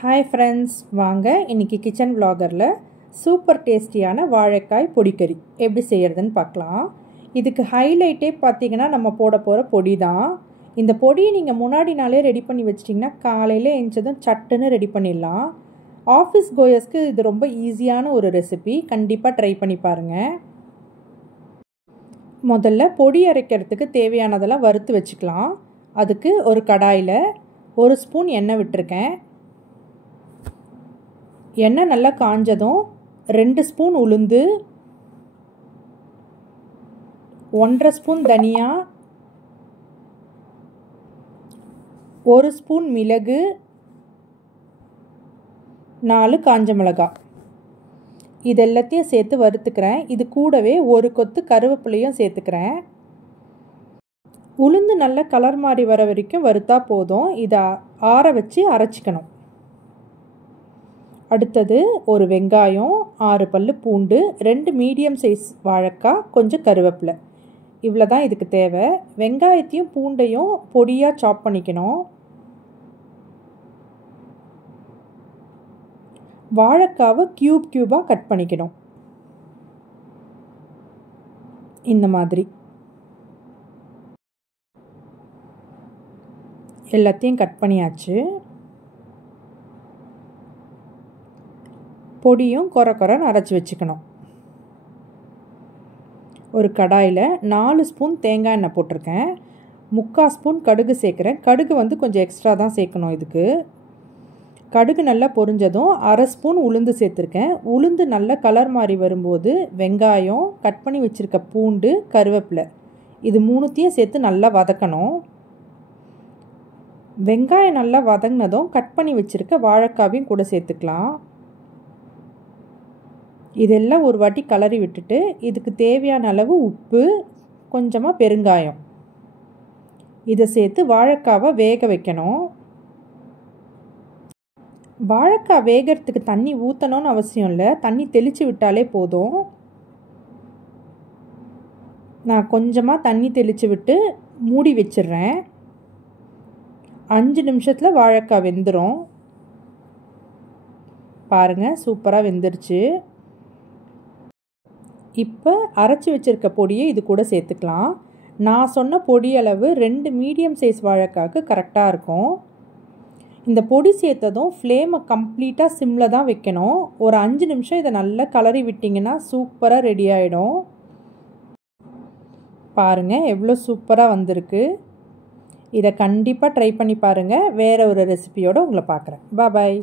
Hi friends, வாங்க இன்றைக்கி kitchen விலாகரில் super டேஸ்டியான வாழைக்காய் பொடிக்கறி எப்படி செய்கிறதுன்னு பார்க்கலாம். இதுக்கு ஹைலைட்டே பார்த்திங்கன்னா நம்ம போட போகிற பொடி தான். இந்த பொடியை நீங்கள் முன்னாடி நாளே ரெடி பண்ணி வச்சிட்டிங்கன்னா காலையில் எழுந்ததும் சட்டுன்னு ரெடி பண்ணிடலாம். ஆஃபீஸ் கோயர்ஸ்க்கு இது ரொம்ப ஈஸியான ஒரு ரெசிபி, கண்டிப்பாக ட்ரை பண்ணி பாருங்கள். முதல்ல பொடி அரைக்கிறதுக்கு தேவையானதெல்லாம் வறுத்து வச்சுக்கலாம். அதுக்கு ஒரு கடாயில் 1 ஸ்பூன் எண்ணெய் விட்டுருக்கேன். எண்ணெய் நல்லா காஞ்சதும் 2 ஸ்பூன் உளுந்து, 1.5 ஸ்பூன் தனியா, 1 ஸ்பூன் மிளகு, 4 காஞ்ச மிளகாய் இது எல்லாத்தையும் சேர்த்து வறுத்துக்கிறேன். இது கூடவே 1 கொத்து கருவேப்பிலையும் சேர்த்துக்கிறேன். உளுந்து நல்ல கலர் மாறி வர வரைக்கும் வறுத்தா போதும். இதை ஆற வச்சு அரைச்சிக்கணும். அடுத்தது ஒரு வெங்காயம், 6 பல்லு பூண்டு, 2 மீடியம் சைஸ் வாழைக்காய், கொஞ்சம் கருவேப்பிலை, இவ்வளோ தான் இதுக்கு தேவை. வெங்காயத்தையும் பூண்டையும் பொடியாக சாப் பண்ணிக்கணும். வாழைக்காவை க்யூபாக கட் பண்ணிக்கணும். இந்த மாதிரி எல்லாத்தையும் கட் பண்ணியாச்சு. பொடியும் கொரன்னு அரைச்சி வச்சுக்கணும். ஒரு கடாயில் 4 ஸ்பூன் தேங்காய் எண்ணெய் போட்டிருக்கேன். 3/4 ஸ்பூன் கடுகு சேர்க்குறேன். கடுகு கொஞ்சம் எக்ஸ்ட்ரா தான் சேர்க்கணும் இதுக்கு. கடுகு நல்லா பொரிஞ்சதும் 1/2 ஸ்பூன் உளுந்து சேர்த்துருக்கேன். உளுந்து நல்லா கலர் மாறி வரும்போது வெங்காயம், கட் பண்ணி வச்சுருக்க பூண்டு, கருவேப்பிலை இது 3த்தையும் சேர்த்து நல்லா வதக்கணும். வெங்காயம் நல்லா வதங்கினதும் கட் பண்ணி வச்சுருக்க வாழைக்காவையும் கூட சேர்த்துக்கலாம். இதெல்லாம் ஒரு வாட்டி கலரி விட்டுட்டு இதுக்கு தேவையான அளவு உப்பு, கொஞ்சமாக பெருங்காயம் இதை சேர்த்து வாழைக்காவை வேக வைக்கணும். வாழைக்காய் வேகிறதுக்கு தண்ணி ஊற்றணும்னு அவசியம் இல்லை, தண்ணி தெளித்து விட்டாலே போதும். நான் கொஞ்சமாக தண்ணி தெளித்து விட்டு மூடி வச்சிடுறேன். 5 நிமிஷத்தில் வாழைக்காய் வெந்துடும். பாருங்கள், சூப்பராக வெந்துருச்சு. இப்போ அரைச்சி வச்சுருக்க பொடியை இது கூட சேர்த்துக்கலாம். நான் சொன்ன பொடி அளவு 2 மீடியம் சைஸ் வாழைக்காய்க்கு கரெக்டாக இருக்கும். இந்த பொடி சேர்த்ததும் ஃப்ளேமை கம்ப்ளீட்டாக சிம்மில் தான் வைக்கணும். ஒரு 5 நிமிஷம் இதை நல்லா கலரி விட்டிங்கன்னா சூப்பராக ரெடி ஆகிடும். பாருங்கள் எவ்வளோ சூப்பராக வந்திருக்கு. இதை கண்டிப்பாக ட்ரை பண்ணி பாருங்கள். வேறு ஒரு ரெசிபியோடு உங்களை பார்க்குறேன். பாய்.